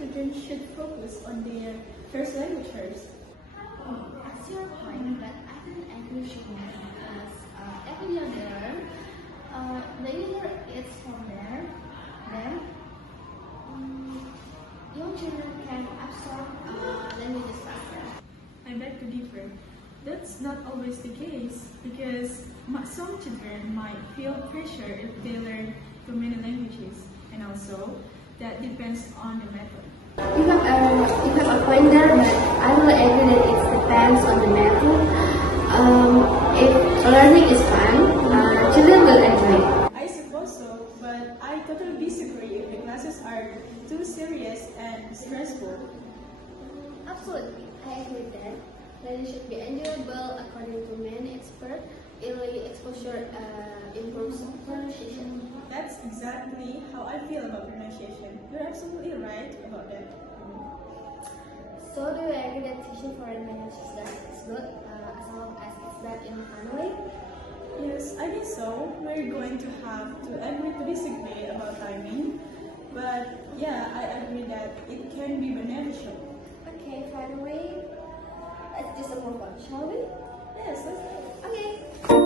children should focus on their first language first. That's your point, but I don't agree with you because every year the easier it's from there, then young children can absorb languages faster. I beg to differ. That's not always the case because some children might feel pressure if they learn too many languages, and also that depends on the method. You have a point there, but I will agree that it depends on the method. If learning is fun, children will enjoy it. I suppose so, but I totally disagree if the classes are too serious and stressful. Absolutely, I agree with that. Learning should be enjoyable according to many experts. Early exposure improves pronunciation. That's exactly how I feel about pronunciation. You're absolutely right about that. So do you agree that teaching foreign languages is good as long as it's done in a fun way? Yes, I think so. We're going to have to agree to disagree about timing, but yeah, I agree that it can be beneficial. Okay, finally, let's just move on, shall we? Yes, let's go. Okay.